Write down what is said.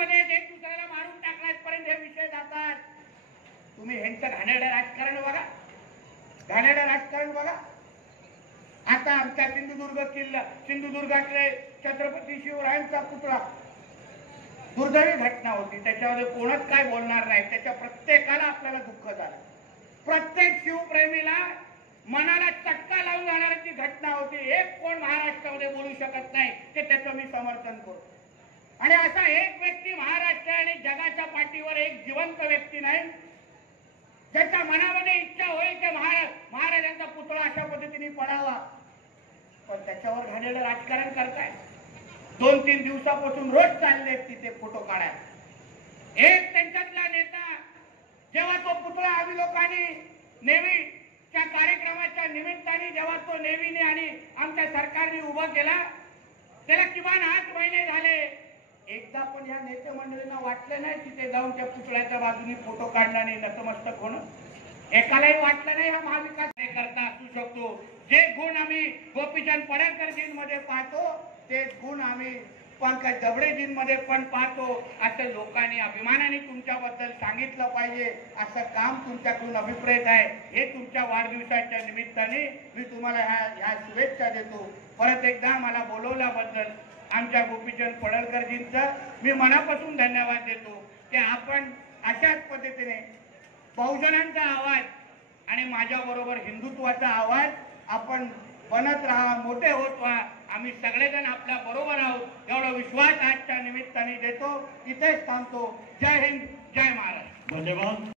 समाजामध्ये एक दुसऱ्याला मारून टाकण्यापर्यंत हे विषय जातात. तुम्ही ह्यांचं घाणेरडं राजकारण बघा, घाणेरडं राजकारण बघा. आता आमच्या सिंधुदुर्गातले छत्रपती शिवरायांचा पुतळा, दुर्दैवी घटना होती, त्याच्यामध्ये कोणच काय बोलणार नाही. त्याच्या प्रत्येकाला आपल्याला दुःख झालं. प्रत्येक शिवप्रेमीला मनाला चटका लावून जाणारी घटना होती. एक कोण महाराष्ट्रामध्ये बोलू शकत नाही ते त्याचं मी समर्थन करतो. आणि असा एक व्यक्ती महाराष्ट्र आणि जगाच्या पाठीवर एक जिवंत व्यक्ती नाही ज्याच्या मनामध्ये इच्छा होईल की महाराजांचा पुतळा अशा पद्धतीने पडावा, पण त्याच्यावर घाणेरडं राजकारण करताय. 2-3 दिवसापासून रोज चालले तिथे फोटो काढाय. एक त्यांच्यातला नेता जेव्हा तो पुतळा आम्ही लोकांनी नेव्हीच्या कार्यक्रमाच्या निमित्ताने जेव्हा तो नेव्हीने आणि आमच्या सरकारने उभा केला, त्याला किमान 8 महिने झाले. एकदा पण या नेते मंडळींना वाटलं नाही तिथे जाऊन त्या पुतळ्याच्या बाजूने फोटो काढणं आणि नतमस्तक होणं. एकालाही वाटलं नाही हा महाविकास करता असू शकतो. जे गुण आम्ही गोपीचंद पडळकरजींमध्ये पाहतो ते गुण आम्ही पंकज दबडेजींमध्ये पण पाहतो. असं लोकांनी अभिमानाने तुमच्याबद्दल सांगितलं पाहिजे. असं काम तुमच्याकडून अभिप्रेत आहे. हे तुमच्या वाढदिवसाच्या निमित्ताने मी तुम्हाला ह्या शुभेच्छा देतो. परत एकदा मला बोलवल्याबद्दल आमच्या गोपीचंद पडळकरजींचं मी मनापासून धन्यवाद देतो की आपण अशाच पद्धतीने बहुजनांचा आवाज आणि माझ्याबरोबर हिंदुत्वाचा आवाज आपण बनत राहा, मोठे होत राहा. आम्ही सगळेजण आपल्या बरोबर आहोत एवढा विश्वास आजच्या निमित्ताने देतो. इथेच थांबतो. जय हिंद, जय महाराष्ट्र. धन्यवाद.